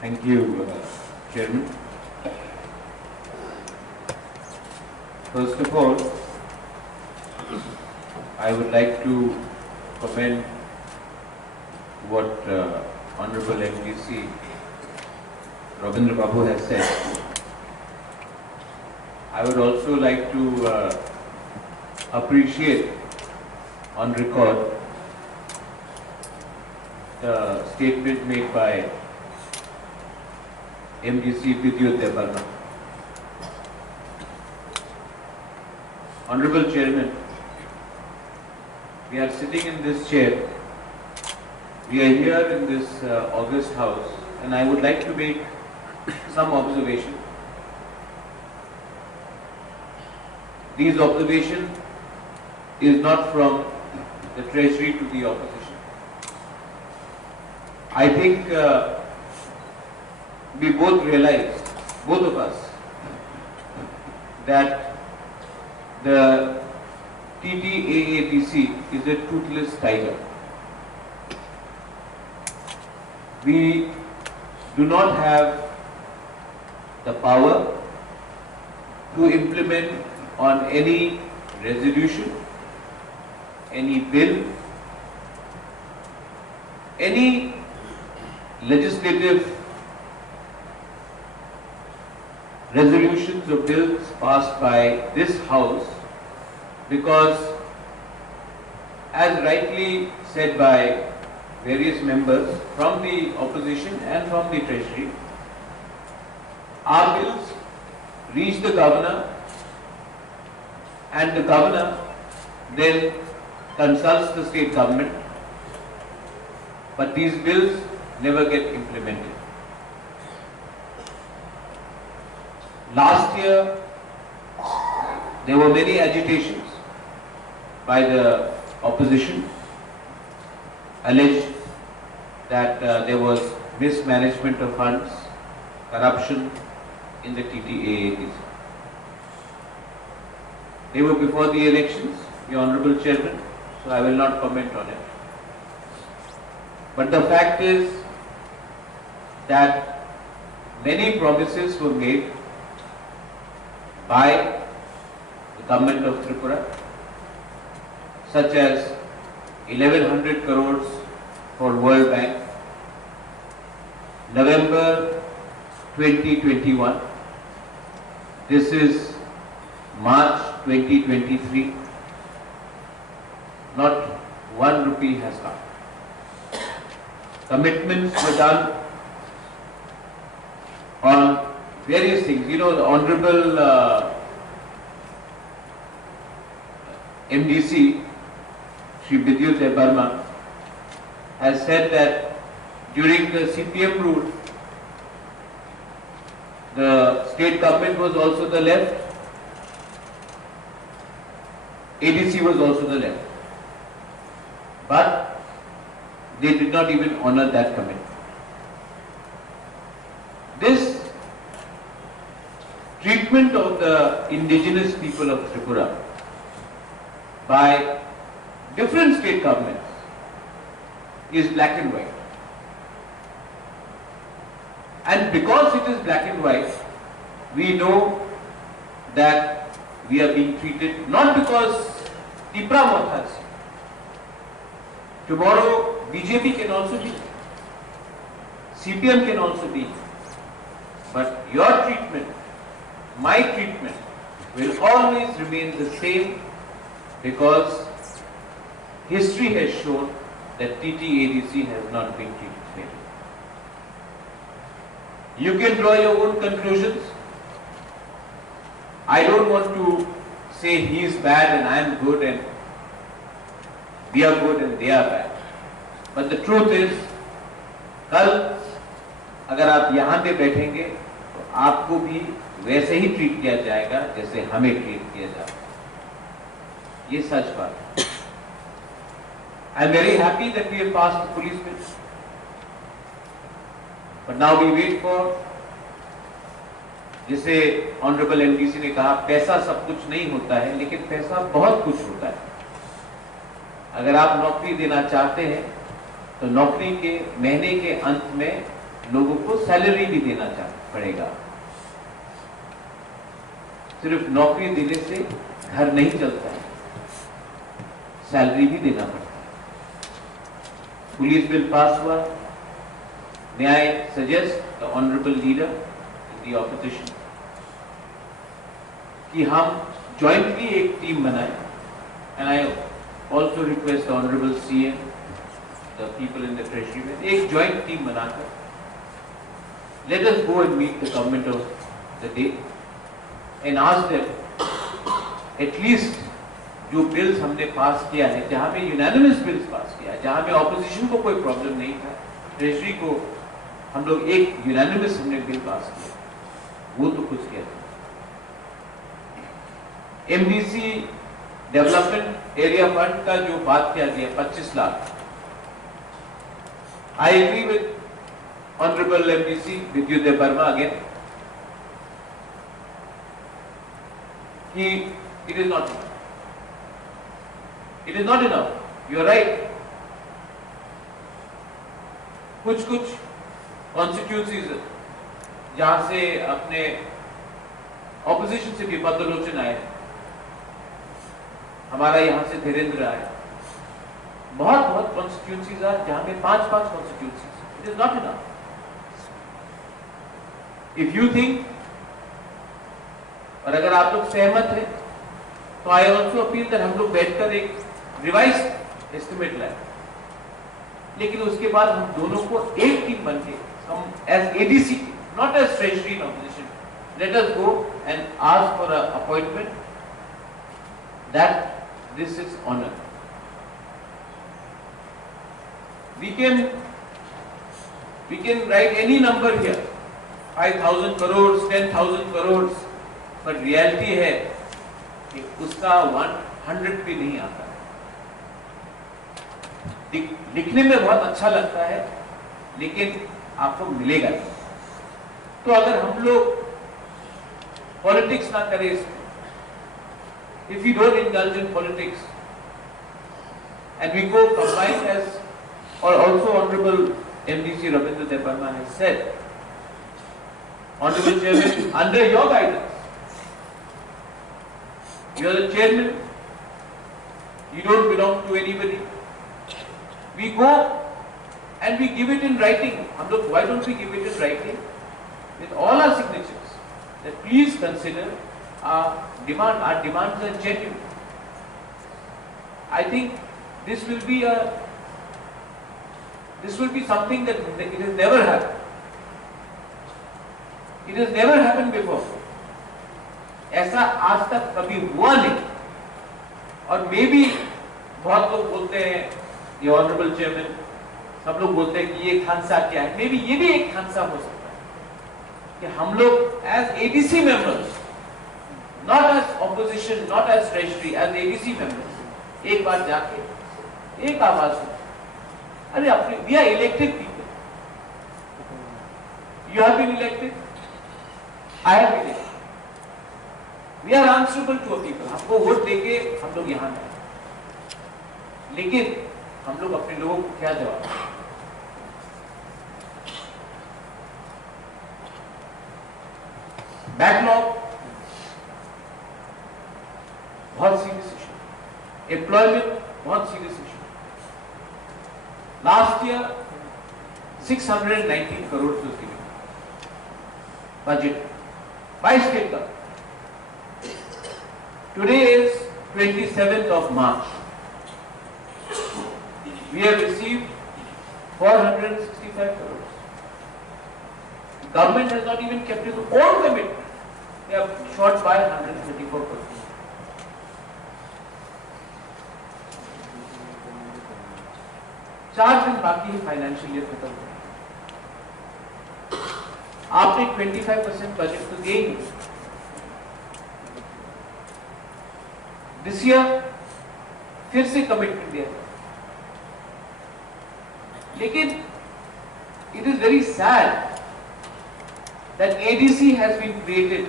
Thank you, Chairman. First of all, I would like to commend what Honorable MDC Rabindra Babu has said. I would also like to appreciate on record the statement made by MDC Bidyut Debarma. Honorable Chairman, we are sitting in this chair, we are here in this August House, and I would like to make some observation. These observation is not from the Treasury to the opposition. I think we both realize, both of us, that the TTAAPC is a toothless tiger. We do not have the power to implement on any resolution, any bill, any legislative resolutions or bills passed by this House, because as rightly said by various members from the opposition and from the Treasury, our bills reach the Governor and the Governor then consults the state government, but these bills never get implemented. Last year, there were many agitations by the opposition, alleged that there was mismanagement of funds, corruption in the TTAAPC. They were before the elections, the Honorable Chairman, so I will not comment on it. But the fact is that many promises were made by the government of Tripura, such as 1100 crores for World Bank, November 2021. This is March 2023. Not 1 rupee has come. Commitments were done on various things. You know, the Honorable MDC, Shri Bidyut Debarma, has said that during the CPM rule, the state government was also the left, ADC was also the left. But they did not even honor that commitment. This treatment of the indigenous people of Tripura by different state governments is black and white. And because it is black and white, we know that we are being treated not because Tipra Mothas. Tomorrow BJP can also be, CPM can also be, but your treatment, my treatment will always remain the same, because history has shown that TTADC has not been treated fairly. You can draw your own conclusions. I don't want to say he is bad and I am good and we are good and they are bad. But the truth is, कल अगर आप यहाँ पे बैठेंगे तो आपको भी वैसे ही ट्रीट किया जाएगा जैसे हमें ट्रीट किया जाता है। ये सच बात है। I am very happy that we have passed the police bill. But now we wait for, जिसे ऑनरेबल एमडीसी ने कहा, पैसा सब कुछ नहीं होता है, लेकिन पैसा बहुत कुछ होता है। अगर आप नौकरी देना चाहते हैं तो नौकरी के महीने के अंत में लोगों को सैलरी भी देना पड़ेगा। सिर्फ नौकरी देने से घर नहीं चलता है, सैलरी भी देना पड़ता है। पुलिस बिल पास हुआ। May I suggest the honorable leader in the opposition कि हम jointly एक टीम बनाएं, and I also request the honorable CM, the people in the treasury में एक joint team बनाकर let us go and meet the government of the day and ask them at least जो bills हमने पास किया है, जहाँ में unanimous bills पास किया है, जहाँ में opposition को कोई problem नहीं था, treasury को हम लोग एक यूनानिमस हमने बिल पास किया, वो तो कुछ कहते हैं। एमडीसी डेवलपमेंट एरिया फंड का जो बात किया गया 25 lakh, I agree with honourable MDC Vidyut Verma again कि it is not enough, you are right. कुछ कॉन्स्टिट्यूंसीज जहां से अपने ऑपोजिशन से भी पद्मलोचन आए, हमारा यहां से धीरेन्द्र आए, बहुत कॉन्स्टिट्यूंसीज आए जहां में 5 constituencies, it is not enough. If you think, और अगर आप लोग सहमत हैं तो आई ऑल्सो अपील दैट हम लोग बैठकर एक रिवाइज एस्टिमेट लाए, लेकिन उसके बाद हम दोनों को एक टीम बन के हम as ADC, not as treasury in opposition, let us go and ask for an appointment that this is honor. We can write any number here, 5,000 crores, 10,000 crores, but reality है कि उसका 100 भी नहीं आता। लिखने में बहुत अच्छा लगता है, लेकिन आपको मिलेगा नहीं। तो अगर हम लोग पॉलिटिक्स ना करें इसमें, if you don't indulge in politics and we go combine age, और also honourable MDC Ravindra Dev Verma has said, honourable chairman, under your guidance, you are the chairman, you don't belong to anybody, we go and we give it in writing. हम लोग, why don't we give it in writing with all our signatures that please consider our demand. Our demands are genuine. I think this will be something that it has never happened. It has never happened before. ऐसा आज तक कभी हुआ नहीं। और मे भी बहुत लोग बोलते हैं, ये ऑनरेबल चेयरमैन, सब लोग बोलते हैं कि ये खांसा क्या है, मे बी ये भी एक खांसा हो सकता है कि हम लोग as ADC members, not as opposition, not as treasury, as ADC members एक बार जाके एक आवाज हो, अरे अपने, we are elected people, you have been elected, I have been elected, we are answerable to a people. हमको वोट देके हम लोग यहां आए, लेकिन हम लोग अपने लोगों को क्या जवाब दें? बैकलॉग बहुत सीरियस इशू, एम्प्लॉयमेंट बहुत serious issue. Last year 619 crore was given budget by state government. Today is 27th of March. We have received 465 crores. The government has not even kept its own commitment. They have short by 134 crores. चार दिन बाकी है financial year खत्म होने। आपने 25% budget तो दिए ही। This year फिर से कमिटमेंट दिया, लेकिन it is very sad that ADC has been created.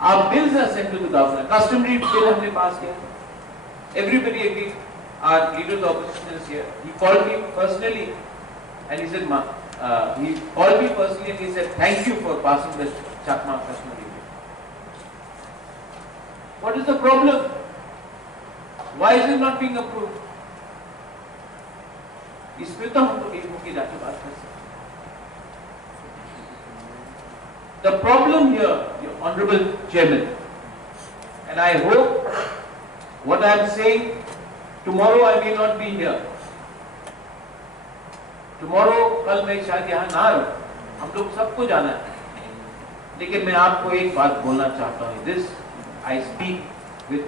Our bills are sent to the governor. Customary bill हमने पास किया. Everybody agreed. Our leader of the opposition is here. He called me personally and he said, he called me personally and he said, "Thank you for passing the Chakma Prashna Review." What is the problem? Why is it not being approved? इस पे तो हम लोग एक मुख्य जाके बात कर सकते हैं. The problem here, your Honorable Chairman, and I hope what I am saying, tomorrow I may not be here. Tomorrow, कल मैं शायद यहाँ ना रहूं. हम लोग सबको जाना है. लेकिन मैं आपको एक बात बोलना चाहता हूँ. This I speak with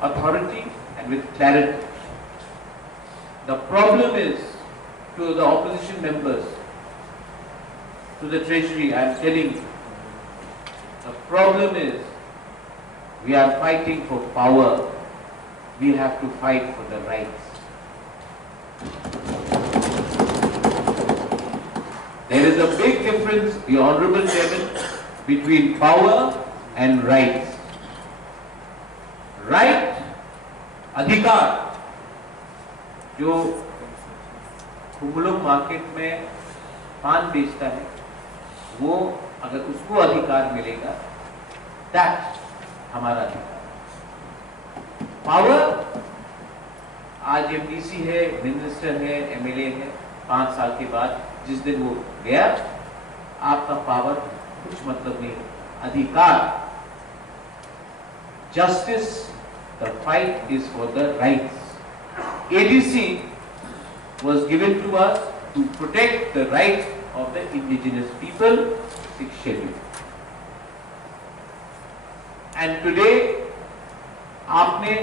authority and with clarity. The problem is to the opposition members, to the treasury, I am telling you, the problem is we are fighting for power. We have to fight for the rights. There is a big difference, the Honorable Chairman, between power and rights. Right, अधिकार, जो कुमलों market में पान बेचता है, वो अगर उसको अधिकार मिलेगा, दैट हमारा अधिकार. पावर, आज एमडीसी है, मिनिस्टर है, एमएलए है, 5 साल के बाद जिस दिन वो गया, आपका पावर कुछ मतलब नहीं. अधिकार, justice, the fight is for the rights. ADC was given to us to protect the rights of the indigenous people, 6th schedule. And today, आपने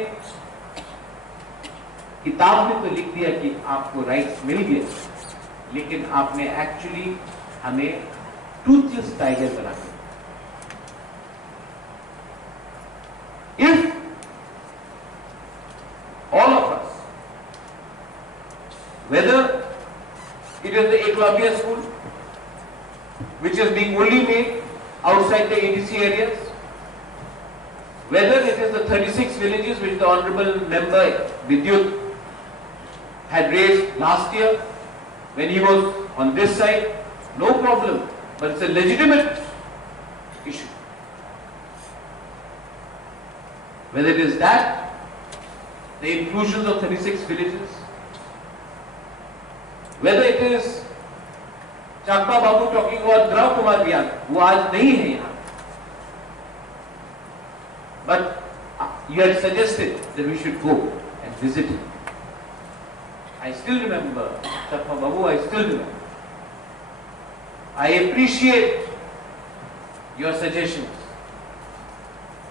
किताब में तो लिख दिया कि आपको राइट्स मिल गए, लेकिन आपने एक्चुअली हमें टूथलेस टाइगर बना दिया. If all of us, whether it is the Eklavya school, which is being only made outside the ADC areas, whether it is the 36 villages which the Honorable Member Vidyut had raised last year when he was on this side, no problem, but it's a legitimate issue. Whether it is that, the inclusions of 36 villages, whether it is Chakma Babu talking about Drav Kumar Biyag, वो आज नहीं है यहाँ, but you had suggested that we should go and visit him. I still remember Chakma Babu. I still remember. I appreciate your suggestions.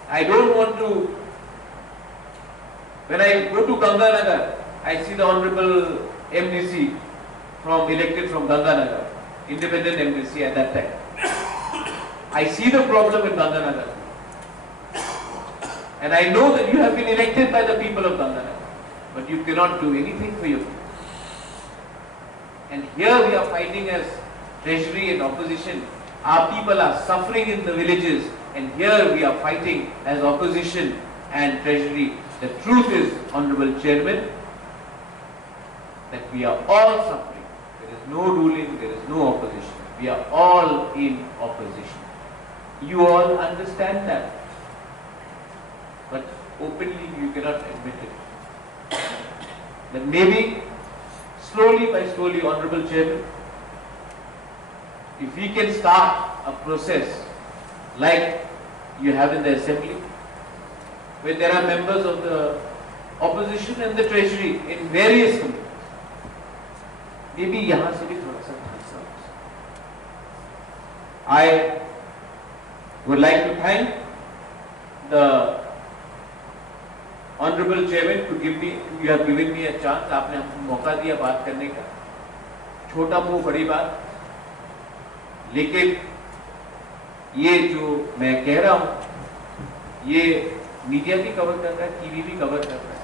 I don't want to. When I go to Ganganagar, I see the Honorable MDC elected from Ganganagar, independent MDC at that time. I see the problem in Ganganagar. And I know that you have been elected by the people of Ganganagar, but you cannot do anything for you. And here we are fighting as treasury and opposition. Our people are suffering in the villages, and here we are fighting as opposition and treasury. The truth is, Honorable Chairman, that we are all suffering. There is no ruling, there is no opposition. We are all in opposition. You all understand that, but openly you cannot admit it. That maybe slowly by slowly, Honorable Chairman, if we can start a process like you have in the Assembly, where there are members of the opposition and the treasury in various committees, maybe यहाँ से भी थोड़ा सा ढांचा हो. I would like to thank the Honorable Chairman to give me, you have given me a chance. आपने हमको मौका दिया बात करने का. छोटा मुंह बड़ी बात, लेकिन ये जो मैं कह रहा हूँ, ये मीडिया भी कवर कर रहा है, टीवी भी कवर कर रहा है,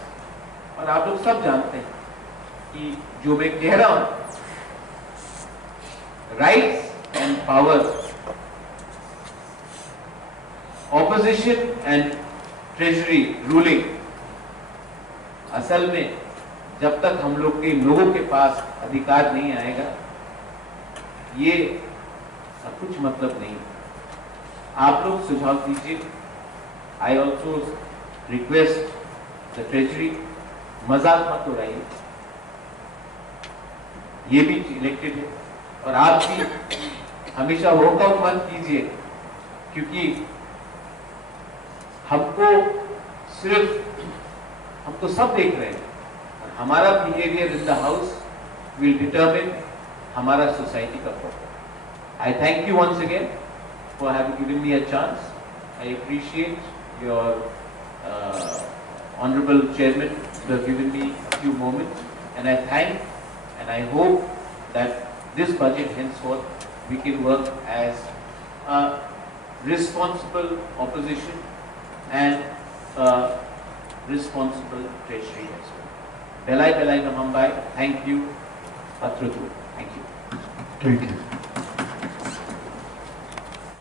और आप लोग सब जानते हैं कि जो मैं कह रहा हूँ, rights and power, opposition and treasury ruling, असल में जब तक हम लोग के लोगों के पास अधिकार नहीं आएगा, ये कुछ मतलब नहीं। आप लोग सुझाव दीजिए। I also request the treasury, मजाक मत उड़ाइए, ये भी इलेक्टेड है। और आप भी हमेशा वॉकआउट मत कीजिए, क्योंकि हमको सब देख रहे हैं, और हमारा behaviour in the house will determine हमारा सोसाइटी का programme. I thank you once again for having given me a chance. I appreciate your honorable chairman who have given me a few moments, and I thank and I hope that this budget henceforth we can work as a responsible opposition and a responsible treasury as well. Belai Namambai, thank you. Patratu, thank you. Thank you.